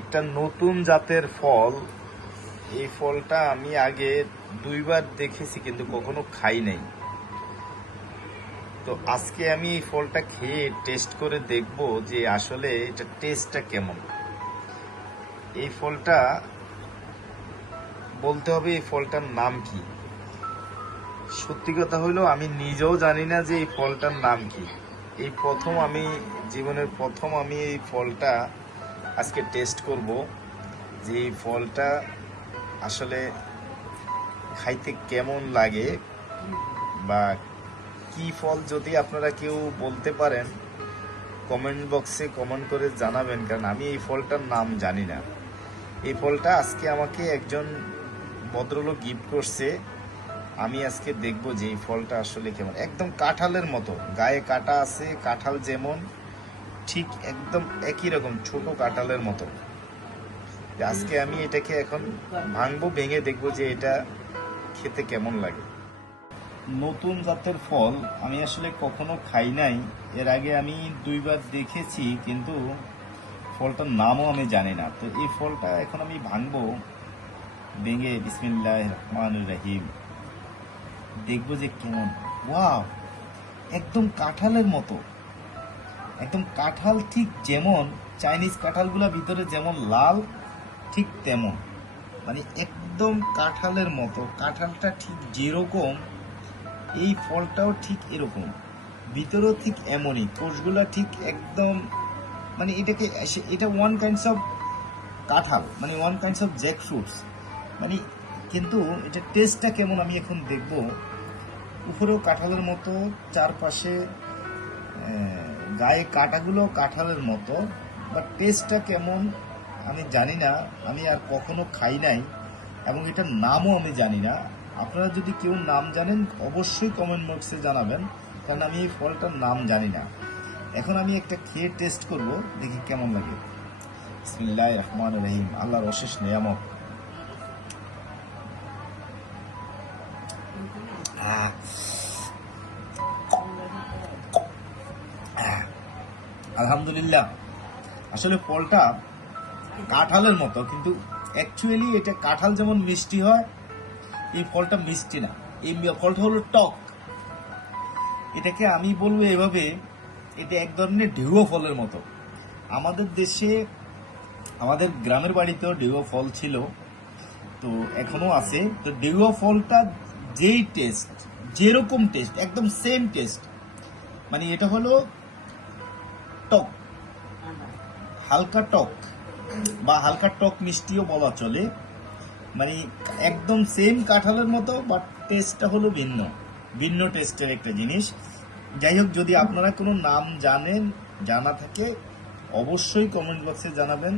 একটা নতুন জাতের ফল। এই ফলটা আমি আগে দুইবার দেখেছি কিন্তু কখনো খাই নাই। তো আজকে আমি এই ফলটা খেয়ে টেস্ট করে দেখব যে আসলে এটা টেস্টটা কেমন। এই ফলটা বলতে হবে এই ফলটার নাম কি। সত্যি কথা হইলো আমি নিজেও জানি না যে এই ফলটার নাম কি। এই প্রথম আমি জীবনের প্রথম আমি এই ফলটা আজকে টেস্ট করব যে এই ফলটা আসলে খাইতে কেমন লাগে বা কি ফল। যদি আপনারা কেউ বলতে পারেন কমেন্ট বক্সে কমেন্ট করে জানাবেন, কারণ আমি এই ফলটার নাম জানি না। এই ফলটা আজকে আমাকে একজন ভদ্রলোক গিফট করছে। আমি আজকে দেখব যে এই ফলটা আসলে কেমন। একদম কাঁঠালের মতো, গায়ে কাঁটা আছে, কাঁঠাল যেমন ঠিক একদম একই রকম ছোট কাঁঠালের মতো। আজকে আমি এটাকে এখন ভাঙবো, ভেঙে দেখবো যে এটা খেতে কেমন লাগে। নতুন জাতের ফল আমি আসলে কখনো খাই নাই। এর আগে আমি দুইবার দেখেছি কিন্তু ফলটার নামও আমি জানি না। তো এই ফলটা এখন আমি ভাঙবো, ভেঙে বিসমিল্লাহির রহমানির রহিম দেখবো যে কেমন। ওয়াও, একদম কাঁঠালের মতো, একদম কাঁঠাল ঠিক যেমন চাইনিজ কাঁঠালগুলো ভিতরে যেমন লাল ঠিক তেমন, মানে একদম কাঁঠালের মতো। কাঁঠালটা ঠিক যেরকম এই ফলটাও ঠিক এরকম, ভিতরেও ঠিক এমনই, কোষগুলা ঠিক একদম, মানে এটা ওয়ান কাইন্ডস অফ কাঁঠাল, মানে one kinds of Jack fruits মানে। কিন্তু এটা টেস্টটা কেমন আমি এখন দেখব। উপরেও কাঁঠালের মতো, চারপাশে গায়ে কাঁটাগুলো কাঁঠালের মতো, বাট টেস্টটা কেমন আমি জানি না। আমি আর কখনো খাই নাই এবং এটার নামও আমি জানি না। আপনারা যদি কেউ নাম জানেন অবশ্যই কমেন্ট বক্সে জানাবেন, কারণ আমি এই ফলটার নাম জানি না। এখন আমি একটা খেয়ে টেস্ট করব, দেখি কেমন লাগে। বিসমিল্লাহির রহমানির রহিম, আল্লাহর অশেষ নিয়ামত। আলহামদুলিল্লাহ। আসলে ফলটা কাঁঠালের মতো, কিন্তু অ্যাকচুয়ালি এটা কাঁঠাল যেমন মিষ্টি হয়, এই ফলটা মিষ্টি না। এই ফলটা হলো টক। এটাকে আমি বলবো এভাবে, এটা এক ধরনের ঢেউয়া ফলের মতো। আমাদের দেশে, আমাদের গ্রামের বাড়িতেও ঢেউয়া ফল ছিল, তো এখনো আছে। তো ঢেউয়া ফলটা যেই টেস্ট, যেরকম টেস্ট, একদম সেম টেস্ট। মানে এটা হলো টক, হালকা টক বা হালকা টক মিষ্টিও বলা চলে। মানে একদম সেম কাঁঠালের মতো, বাট টেস্টটা হলো ভিন্ন, ভিন্ন টেস্টের একটা জিনিস। যাই হোক, যদি আপনারা কোনো নাম জানেন, জানা থাকে অবশ্যই কমেন্ট বক্সে জানাবেন।